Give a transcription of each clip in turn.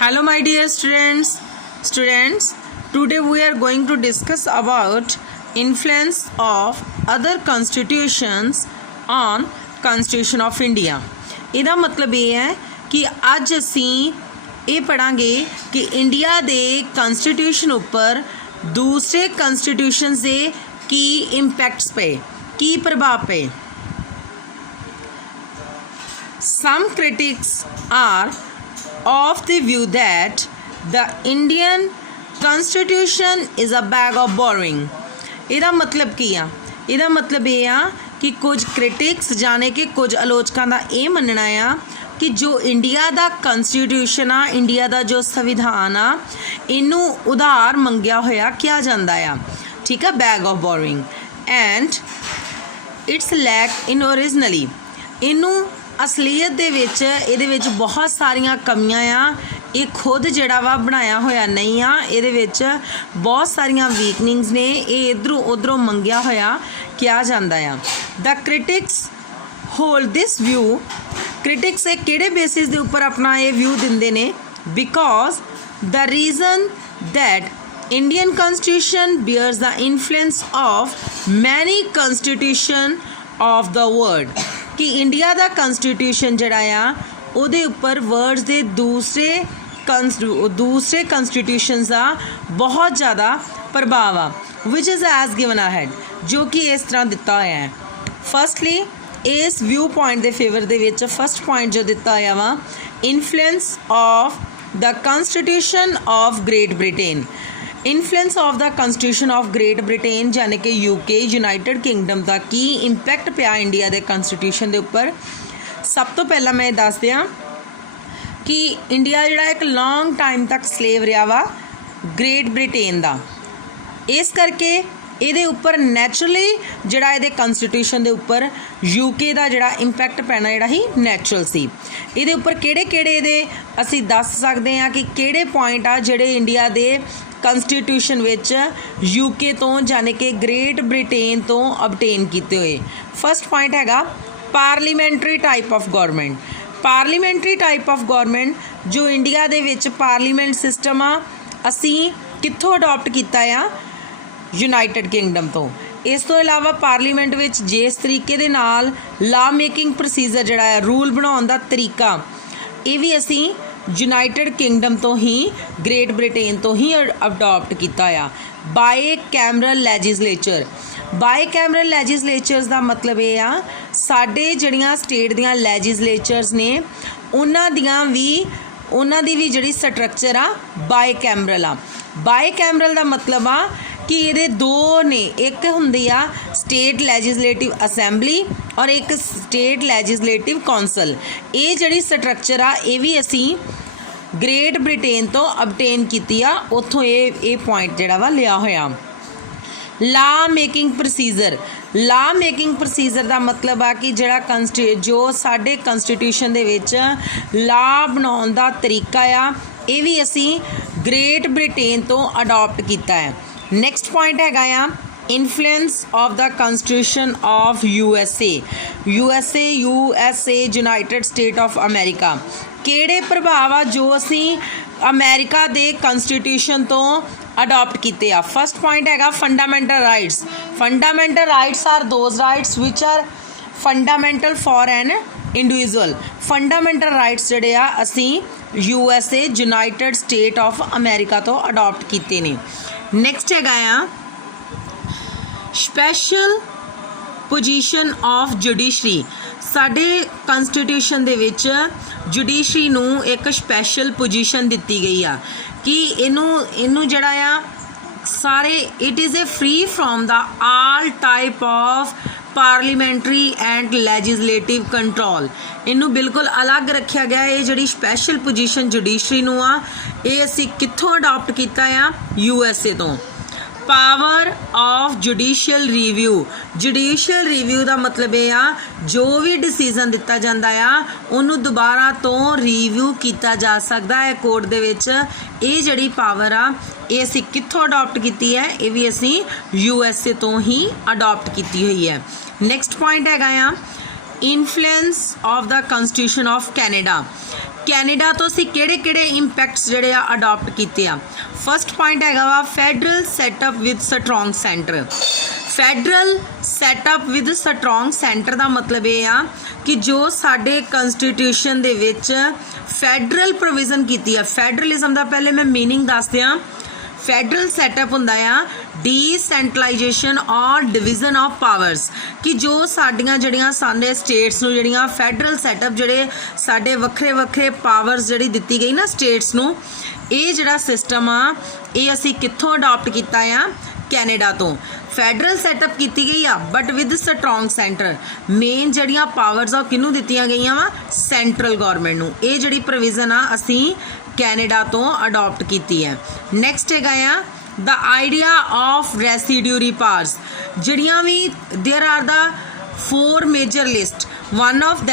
Hello my dear students, today we are going to discuss about influence of other constitutions on Constitution of India। ਇਹਦਾ ਮਤਲਬ ਇਹ ਹੈ ਕਿ ਅੱਜ ਅਸੀਂ ਇਹ ਪੜਾਂਗੇ ਕਿ ਇੰਡੀਆ ਦੇ ਕਨਸਟੀਟਿਊਸ਼ਨ ਉੱਪਰ ਦੂਸਰੇ ਕਨਸਟੀਟਿਊਸ਼ਨਸ ਦੇ ਕੀ ਇੰਪੈਕਟਸ ਪਏ, ਕੀ ਪ੍ਰਭਾਵ ਪਏ। Some critics are of the view that the Indian constitution is a bag of borrowing। ਇਹਦਾ ਮਤਲਬ ਕੀ ਆ? ਇਹਦਾ ਮਤਲਬ ਇਹ ਆ ਕਿ ਕੁਝ ਕ੍ਰਿਟਿਕਸ ਜਾਣੇ ਕਿ ਕੁਝ ਆਲੋਚਕਾਂ ਦਾ ਇਹ ਮੰਨਣਾ ਆ ਕਿ ਜੋ ਇੰਡੀਆ ਦਾ ਕਨਸਟੀਟਿਊਸ਼ਨ ਆ, ਇੰਡੀਆ ਦਾ ਜੋ ਸੰਵਿਧਾਨ ਆ, ਇਹਨੂੰ ਉਧਾਰ ਮੰਗਿਆ ਹੋਇਆ ਕਿਹਾ ਜਾਂਦਾ ਆ, ਠੀਕ ਆ, bag of borrowing, and it's lack in originally. ਇਹਨੂੰ ਅਸਲੀਅਤ ਦੇ ਵਿੱਚ ਇਹਦੇ ਵਿੱਚ ਬਹੁਤ ਸਾਰੀਆਂ ਕਮੀਆਂ ਆ। ਇਹ ਖੁਦ ਜਿਹੜਾ ਵਾ ਬਣਾਇਆ ਹੋਇਆ ਨਹੀਂ ਆ, ਇਹਦੇ ਵਿੱਚ ਬਹੁਤ ਸਾਰੀਆਂ ਵੀਕਨਿੰਗਸ ਨੇ। ਇਹ ਇੱਧਰੋਂ ਉੱਧਰੋਂ ਮੰਗਿਆ ਹੋਇਆ ਕਿਹਾ ਜਾਂਦਾ ਆ। ਦ ਕ੍ਰਿਟਿਕਸ ਹੋਲਡ ਦਿਸ ਵਿਊ। ਕ੍ਰਿਟਿਕਸ ਇਹ ਕਿਹੜੇ ਬੇਸਿਸ ਦੇ ਉੱਪਰ ਆਪਣਾ ਇਹ ਵਿਊ ਦਿੰਦੇ ਨੇ? Because the reason that Indian constitution bears the influence of many constitution of the world। ਕਿ ਇੰਡੀਆ ਦਾ ਕਨਸਟੀਟਿਊਸ਼ਨ ਜਿਹੜਾ ਆ ਉਹਦੇ ਉੱਪਰ ਵਰਡਸ ਦੇ ਦੂਸਰੇ ਕਨਸਟੀਟਿਊਸ਼ਨਸ ਦਾ ਬਹੁਤ ਜ਼ਿਆਦਾ ਪ੍ਰਭਾਵ ਆ, ਵਿਚ ਇਜ਼ ਐਜ਼ ਗਿਵਨ ਅਹੈਡ, ਜੋ ਕਿ ਇਸ ਤਰ੍ਹਾਂ ਦਿੱਤਾ ਹੋਇਆ ਹੈ। ਫਸਟਲੀ ਇਸ ਵਿਊ ਪੁਆਇੰਟ ਦੇ ਫੇਵਰ ਦੇ ਵਿੱਚ ਫਸਟ ਪੁਆਇੰਟ ਜੋ ਦਿੱਤਾ ਹੋਇਆ ਵਾ, influence of the constitution of great Britain. Influence of the constitution of great Britain ਯਾਨੀ ਕਿ UK ਯੂਨਾਈਟਿਡ ਕਿੰਗਡਮ ਦਾ ਕੀ ਇੰਪੈਕਟ ਪਿਆ ਇੰਡੀਆ ਦੇ ਕਨਸਟੀਟਿਊਸ਼ਨ ਦੇ ਉੱਪਰ। ਸਭ ਤੋਂ ਪਹਿਲਾਂ ਮੈਂ ਦੱਸ ਦਿਆਂ ਕਿ ਇੰਡੀਆ ਜਿਹੜਾ ਇੱਕ ਲੌਂਗ ਟਾਈਮ ਤੱਕ ਸਲੇਵ ਰਿਹਾ ਵਾ ਗ੍ਰੇਟ ਬ੍ਰਿਟੇਨ ਦਾ। ਇਸ ਕਰਕੇ ਇਹਦੇ ਉੱਪਰ ਨੈਚੁਰਲੀ ਜਿਹੜਾ ਇਹਦੇ ਕਨਸਟੀਟਿਊਸ਼ਨ ਦੇ ਉੱਪਰ UK ਦਾ ਜਿਹੜਾ ਇੰਪੈਕਟ ਪੈਣਾ ਜਿਹੜਾ ਹੀ ਨੈਚੁਰਲ ਸੀ। ਇਹਦੇ ਉੱਪਰ ਕਿਹੜੇ ਕਿਹੜੇ ਇਹਦੇ ਅਸੀਂ ਦੱਸ ਸਕਦੇ ਹਾਂ ਕਿ ਕਿਹੜੇ ਪੁਆਇੰਟ ਆ ਜਿਹੜੇ ਇੰਡੀਆ ਦੇ ਕਨਸਟੀਟਿਊਸ਼ਨ ਵਿੱਚ UK ਤੋਂ ਯਾਨੀ ਕਿ ਗ੍ਰੇਟ ਬ੍ਰਿਟੇਨ ਤੋਂ ਅਬਟੇਨ ਕੀਤੇ ਹੋਏ। ਫਸਟ ਪੁਆਇੰਟ ਹੈਗਾ parliamentary type of government. Parliamentary type of government ਜੋ ਇੰਡੀਆ ਦੇ ਵਿੱਚ ਪਾਰਲੀਮੈਂਟ ਸਿਸਟਮ ਆ, ਅਸੀਂ ਕਿੱਥੋਂ ਅਡੋਪਟ ਕੀਤਾ ਆ? ਯੂਨਾਈਟਿਡ ਕਿੰਗਡਮ ਤੋਂ। ਇਸ ਤੋਂ ਇਲਾਵਾ ਪਾਰਲੀਮੈਂਟ ਵਿੱਚ ਜਿਸ ਤਰੀਕੇ ਦੇ ਨਾਲ ਲਾ ਮੇਕਿੰਗ ਪ੍ਰੋਸੀਜਰ ਜਿਹੜਾ ਹੈ, ਰੂਲ ਬਣਾਉਣ ਦਾ ਤਰੀਕਾ, ਇਹ ਵੀ ਅਸੀਂ ਯੂਨਾਈਟਿਡ ਕਿੰਗਡਮ ਤੋਂ ਹੀ, ਗ੍ਰੇਟ ਬ੍ਰਿਟੇਨ ਤੋਂ ਹੀ ਅਡੋਪਟ ਕੀਤਾ ਆ। ਬਾਈ ਕੈਮਰਲ ਲੈਜਿਸਲੇਚਰ। ਬਾਈ ਕੈਮਰਲ ਲੈਜਿਸਲੇਚਰਸ ਦਾ ਮਤਲਬ ਇਹ ਆ ਸਾਡੇ ਜਿਹੜੀਆਂ ਸਟੇਟ ਦੀਆਂ ਲੈਜਿਸਲੇਚਰਸ ਨੇ ਉਹਨਾਂ ਦੀ ਵੀ ਜਿਹੜੀ ਸਟਰਕਚਰ ਆ ਬਾਈ ਕੈਮਰਲ ਆ। ਬਾਈ ਕੈਮਰਲ ਦਾ ਮਤਲਬ ਆ ਕਿ ਇਹਦੇ ਦੋ ਨੇ, ਇੱਕ ਹੁੰਦੀ ਆ ਸਟੇਟ ਲੈਜਿਸਲੇਟਿਵ ਅਸੈਂਬਲੀ ਔਰ ਇੱਕ ਸਟੇਟ ਲੈਜਿਸਲੇਟਿਵ ਕੌਂਸਲ। ਇਹ ਜਿਹੜੀ ਸਟਰਕਚਰ ਆ ਇਹ ਵੀ ਅਸੀਂ ਗ੍ਰੇਟ ਬ੍ਰਿਟੇਨ ਤੋਂ ਅਬਟੇਨ ਕੀਤੀ ਆ, ਉੱਥੋਂ ਇਹ ਪੁਆਇੰਟ ਜਿਹੜਾ ਵਾ ਲਿਆ ਹੋਇਆ। ਲਾ ਮੇਕਿੰਗ ਪ੍ਰੋਸੀਜਰ। ਲਾ ਮੇਕਿੰਗ ਪ੍ਰੋਸੀਜਰ ਦਾ ਮਤਲਬ ਆ ਕਿ ਜਿਹੜਾ ਜੋ ਸਾਡੇ ਕਨਸਟੀਟਿਊਸ਼ਨ ਦੇ ਵਿੱਚ ਲਾ ਬਣਾਉਣ ਦਾ ਤਰੀਕਾ ਆ, ਇਹ ਵੀ ਅਸੀਂ ਗ੍ਰੇਟ ਬ੍ਰਿਟੇਨ ਤੋਂ ਅਡੋਪਟ ਕੀਤਾ ਹੈ। ਨੈਕਸਟ ਪੁਆਇੰਟ ਹੈਗਾ ਆ influence of the constitution of USA United State of America. ਕਿਹੜੇ ਪ੍ਰਭਾਵ ਆ ਜੋ ਅਸੀਂ ਅਮੈਰੀਕਾ ਦੇ ਕਨਸਟੀਟਿਊਸ਼ਨ ਤੋਂ ਅਡੋਪਟ ਕੀਤੇ ਆ? ਫਸਟ ਪੁਆਇੰਟ ਹੈਗਾ fundamental rights. Fundamental rights are those rights which are fundamental for an individual. Fundamental rights ਜਿਹੜੇ ਆ ਅਸੀਂ USA United State of America ਤੋਂ ਅਡੋਪਟ ਕੀਤੇ ਨੇ। ਨੈਕਸਟ ਹੈਗਾ ਆ ਸਪੈਸ਼ਲ ਪੋਜੀਸ਼ਨ ਆਫ ਜੁਡੀਸ਼ਰੀ। ਸਾਡੇ ਕਨਸਟੀਟਿਊਸ਼ਨ ਦੇ ਵਿੱਚ ਜੁਡੀਸ਼ਰੀ ਨੂੰ ਇੱਕ ਸਪੈਸ਼ਲ ਪੋਜੀਸ਼ਨ ਦਿੱਤੀ ਗਈ ਆ ਕਿ ਇਹਨੂੰ ਜਿਹੜਾ ਆ ਸਾਰੇ it is a free from the all type of parliamentary and legislative control. ਇਹਨੂੰ ਬਿਲਕੁਲ ਅਲੱਗ ਰੱਖਿਆ ਗਿਆ। ਇਹ ਜਿਹੜੀ ਸਪੈਸ਼ਲ ਪੋਜੀਸ਼ਨ ਜੁਡੀਸ਼ਰੀ ਨੂੰ ਆ, ਇਹ ਅਸੀਂ ਕਿੱਥੋਂ ਅਡੋਪਟ ਕੀਤਾ ਆ? USA ਤੋਂ। Power of judicial review. Judicial review ਦਾ ਮਤਲਬ ਇਹ ਆ ਜੋ ਵੀ ਡਿਸੀਜ਼ਨ ਦਿੱਤਾ ਜਾਂਦਾ ਆ ਉਹਨੂੰ ਦੁਬਾਰਾ ਤੋਂ ਰਿਵਿਊ ਕੀਤਾ ਜਾ ਸਕਦਾ ਹੈ ਕੋਰਟ ਦੇ ਵਿੱਚ। ਇਹ ਜਿਹੜੀ ਪਾਵਰ ਆ ਇਹ ਅਸੀਂ ਕਿੱਥੋਂ ਅਡੋਪਟ ਕੀਤੀ ਹੈ? ਇਹ ਵੀ ਅਸੀਂ USA ਤੋਂ ਹੀ ਅਡੋਪਟ ਕੀਤੀ ਹੋਈ ਹੈ। ਨੈਕਸਟ ਪੁਆਇੰਟ ਹੈਗਾ ਆ influence of the constitution of Canada. Canada ਤੋਂ ਅਸੀਂ ਕਿਹੜੇ ਇੰਪੈਕਟਸ ਜਿਹੜੇ ਆ ਅਡਾਪਟ ਕੀਤੇ ਆ। ਫਸਟ ਪੁਆਇੰਟ ਹੈਗਾ ਵਾ federal setup with strong centre. Federal setup with strong centre ਦਾ ਮਤਲਬ ਇਹ ਆ ਕਿ ਜੋ ਸਾਡੇ ਕਨਸਟੀਟਿਊਸ਼ਨ ਦੇ ਵਿੱਚ ਫੈਡਰਲ ਪ੍ਰੋਵੀਜ਼ਨ ਕੀਤੀ ਆ। ਫੈਡਰਲਿਜ਼ਮ ਦਾ ਪਹਿਲੇ ਮੈਂ ਮੀਨਿੰਗ ਦੱਸ ਦਿਆਂ। ਫੈਡਰਲ ਸੈਟਅਪ ਹੁੰਦਾ ਆ ਡੀਸੈਂਟਰਲਾਈਜੇਸ਼ਨ ਔਰ ਡਿਵੀਜ਼ਨ ਆਫ ਪਾਵਰਸ, ਕਿ ਜੋ ਸਾਡੀਆਂ ਜਿਹੜੀਆਂ ਸਾਡੇ ਸਟੇਟਸ ਨੂੰ ਜਿਹੜੀਆਂ ਫੈਡਰਲ ਸੈਟਅਪ ਜਿਹੜੇ ਸਾਡੇ ਵੱਖਰੇ ਪਾਵਰਸ ਜਿਹੜੀ ਦਿੱਤੀ ਗਈ ਨਾ ਸਟੇਟਸ ਨੂੰ, ਇਹ ਜਿਹੜਾ ਸਿਸਟਮ ਆ ਇਹ ਅਸੀਂ ਕਿੱਥੋਂ ਅਡਾਪਟ ਕੀਤਾ ਆ? ਕੈਨੇਡਾ ਤੋਂ। ਫੈਡਰਲ ਸੈਟਅਪ ਕੀਤੀ ਗਈ ਆ but with strong centre. Main ਜਿਹੜੀਆਂ ਪਾਵਰਸ ਆ ਉਹ ਕਿਹਨੂੰ ਦਿੱਤੀਆਂ ਗਈਆਂ ਵਾ? ਸੈਂਟਰਲ ਗੌਰਮੈਂਟ ਨੂੰ। ਇਹ ਜਿਹੜੀ ਪ੍ਰੋਵੀਜ਼ਨ ਆ ਅਸੀਂ ਕੈਨੇਡਾ ਤੋਂ ਅਡਾਪਟ ਕੀਤੀ ਹੈ। ਨੈਕਸਟ ਹੈਗਾ ਆ the idea of residuary powers. ਜਿਹੜੀਆਂ ਵੀ there are the 4 major list. one of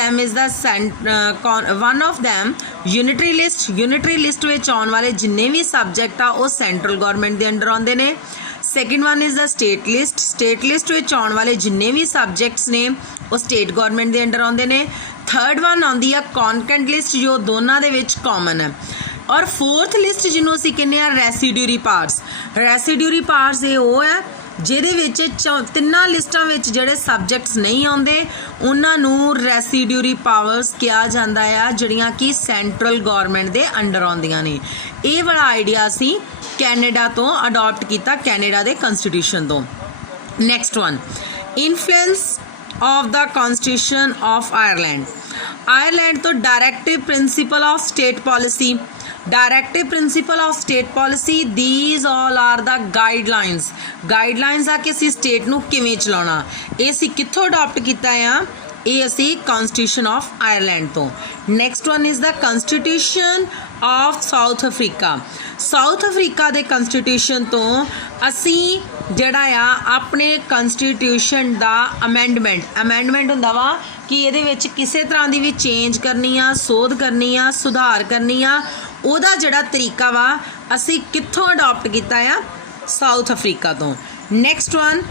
them unitary list. Unitary list ਵਿੱਚ ਆਉਣ ਵਾਲੇ ਜਿੰਨੇ ਵੀ ਸਬਜੈਕਟ ਆ ਉਹ ਸੈਂਟਰਲ ਗੌਰਮੈਂਟ ਦੇ ਅੰਡਰ ਆਉਂਦੇ ਨੇ। Second one is the state list. State list ਵਿੱਚ ਆਉਣ ਵਾਲੇ ਜਿੰਨੇ ਵੀ ਸਬਜੈਕਟਸ ਨੇ ਉਹ ਸਟੇਟ ਗੌਰਮੈਂਟ ਦੇ ਅੰਡਰ ਆਉਂਦੇ ਨੇ। ਥਰਡ ਵਨ ਆਉਂਦੀ ਆ ਕੌਨਕੈਂਟ ਲਿਸਟ, ਜੋ ਦੋਨਾਂ ਦੇ ਵਿੱਚ ਕਾਮਨ ਹੈ। ਔਰ ਫੋਰਥ ਲਿਸਟ ਜਿਹਨੂੰ ਅਸੀਂ ਕਹਿੰਦੇ ਆ ਰੈਸੀਡਿਊਰੀ ਪਾਵਰਸ। ਰੈਸੀਡਿਊਰੀ ਪਾਵਰਸ ਇਹ ਉਹ ਹੈ ਜਿਹਦੇ ਵਿੱਚ ਤਿੰਨਾਂ ਲਿਸਟਾਂ ਵਿੱਚ ਜਿਹੜੇ ਸਬਜੈਕਟਸ ਨਹੀਂ ਆਉਂਦੇ ਉਹਨਾਂ ਨੂੰ ਰੈਸੀਡਿਊਰੀ ਪਾਵਰਸ ਕਿਹਾ ਜਾਂਦਾ ਆ, ਜਿਹੜੀਆਂ ਕਿ ਸੈਂਟਰਲ ਗੌਰਮੈਂਟ ਦੇ ਅੰਡਰ ਆਉਂਦੀਆਂ ਨੇ। ਇਹ ਵਾਲਾ ਆਈਡੀਆ ਅਸੀਂ ਕੈਨੇਡਾ ਤੋਂ ਅਡਾਪਟ ਕੀਤਾ, ਕੈਨੇਡਾ ਦੇ ਕਨਸਟੀਟਿਊਸ਼ਨ ਤੋਂ। Next one influence of the constitution of Ireland. Ireland ਤੋਂ directive principle of state policy. Directive principle of state policy these all are the guidelines. Guidelines आ कि असी स्टेट नूं किवें चलाउणा, ये असी कित्थों अडॉप्ट कीता आ? ये असी कॉन्स्टिट्यूशन ऑफ आयरलैंड तो। Next one is the constitution of south Africa. South Africa के कॉन्स्टिट्यूशन तो असी ਜਿਹੜਾ ਆ ਆਪਣੇ ਕਨਸਟੀਟਿਊਸ਼ਨ ਦਾ ਅਮੈਂਡਮੈਂਟ ਹੁੰਦਾ ਵਾ ਕਿ ਇਹਦੇ ਵਿੱਚ ਕਿਸੇ ਤਰ੍ਹਾਂ ਦੀ ਵੀ ਚੇਂਜ ਕਰਨੀ ਆ, ਸੋਧ ਕਰਨੀ ਆ, ਸੁਧਾਰ ਕਰਨੀ ਆ, ਉਹਦਾ ਜਿਹੜਾ ਤਰੀਕਾ ਵਾ ਅਸੀਂ ਕਿੱਥੋਂ ਅਡਾਪਟ ਕੀਤਾ ਆ? ਸਾਊਥ ਅਫਰੀਕਾ ਤੋਂ। Next one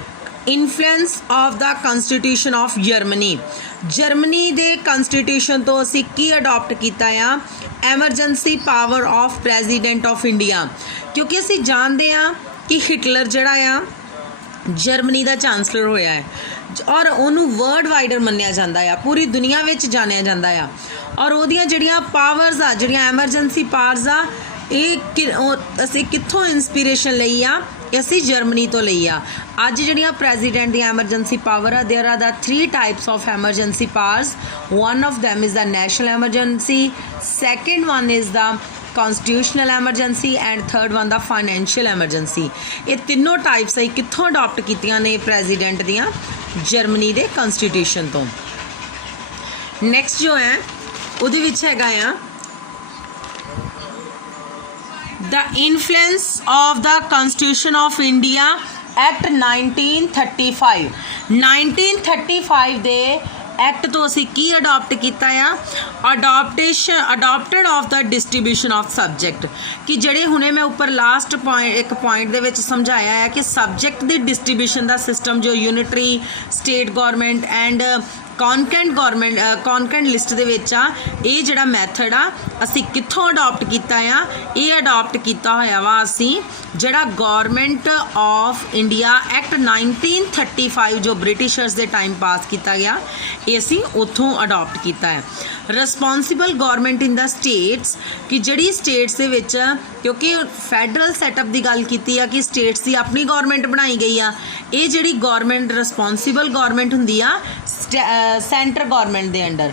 influence of the constitution of Germany. Germany ਦੇ ਕਨਸਟੀਟਿਊਸ਼ਨ ਤੋਂ ਅਸੀਂ ਕੀ ਅਡਾਪਟ ਕੀਤਾ ਆ? Emergency power of president of India. ਕਿਉਂਕਿ ਅਸੀਂ ਜਾਣਦੇ ਹਾਂ ਕਿ ਹਿਟਲਰ ਜਿਹੜਾ ਆ ਜਰਮਨੀ ਦਾ ਚਾਂਸਲਰ ਹੋਇਆ ਹੈ ਔਰ ਉਹਨੂੰ ਵਰਲਡ ਵਾਈਡਰ ਮੰਨਿਆ ਜਾਂਦਾ ਆ, ਪੂਰੀ ਦੁਨੀਆ ਵਿੱਚ ਜਾਣਿਆ ਜਾਂਦਾ ਆ। ਔਰ ਉਹਦੀਆਂ ਜਿਹੜੀਆਂ ਪਾਵਰਸ ਆ, ਜਿਹੜੀਆਂ ਐਮਰਜੈਂਸੀ ਪਾਵਰਸ ਆ, ਇਹ ਅਸੀਂ ਕਿੱਥੋਂ ਇੰਸਪੀਰੇਸ਼ਨ ਲਈ ਆ? ਅਸੀਂ ਜਰਮਨੀ ਤੋਂ ਲਈ ਆ। ਅੱਜ ਜਿਹੜੀਆਂ ਪ੍ਰੈਜ਼ੀਡੈਂਟ ਦੀਆਂ ਐਮਰਜੈਂਸੀ ਪਾਵਰ ਆ, there are the 3 types of emergency powers. One of them is the national emergency, second one is the constitutional emergency and third one the financial emergency. ये तीनों टाइप्स है कित्थों अडॉप्ट कीतियां ने president दियां? Germany के constitution तो। Next जो है उहदे विच हैगा आ the influence of the constitution of India act 1935। 1935 दे एक्ट तो असी की अडॉप्ट किया आ? Adopted of the distribution of subject. कि जड़े हुणे मैं उपर लास्ट पॉइंट एक पॉइंट दे विच समझाया है कि सब्जैक्ट की डिस्ट्रीब्यूशन का सिस्टम जो unitary state government and concurrent list दे विच आ, ये जिहड़ा मैथड आ असी कित्थों अडॉप्ट किया आ? ये अडॉप्ट किया होया वा असी जिहड़ा गौरमेंट ऑफ इंडिया एक्ट 1935 जो ब्रिटिशर्स दे टाइम पास किया गया, ये असी उत्थों अडॉप्ट किया है। Responsible government in the states, कि जिहड़ी स्टेट्स दे विच, क्योंकि फैडरल सैटअप की गल की है कि स्टेट्स की अपनी गौरमेंट बनाई गई आ, ये जिहड़ी गौरमेंट रिस्पॉन्सिबल गौरमेंट हुंदी आ सेंटर गौरमेंट के अंडर।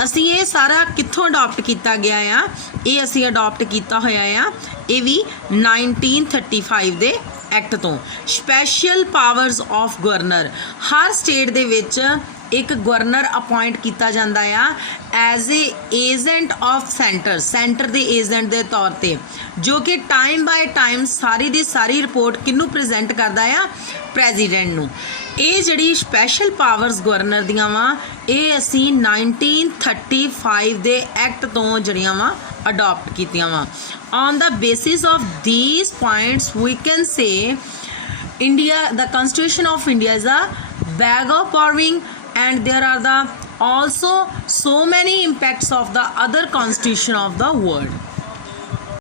असी ये सारा कित्थों अडॉप्ट किया गया आ? ये असी अडॉप्ट किया होया आ ये भी 1935 दे एक्ट तो। Special powers of governor. हर स्टेट दे विच एक गवर्नर अपॉइंट किया जाता है as a agent of centre के एजेंट के तौर पर, जो कि टाइम बाय टाइम सारी दी सारी रिपोर्ट किनू प्रेजेंट करता है? प्रेजिडेंट नू। ये जिहड़ी स्पैशल पावर्स गवर्नर दियां वा, ये असी 1935 दे एक्ट तो जड़ियां वा अडॉप्ट कीतियां वा। On the basis of these points we can say India the constitution of India is a bag of borrowing and there are the also so many impacts of the other constitution of the world.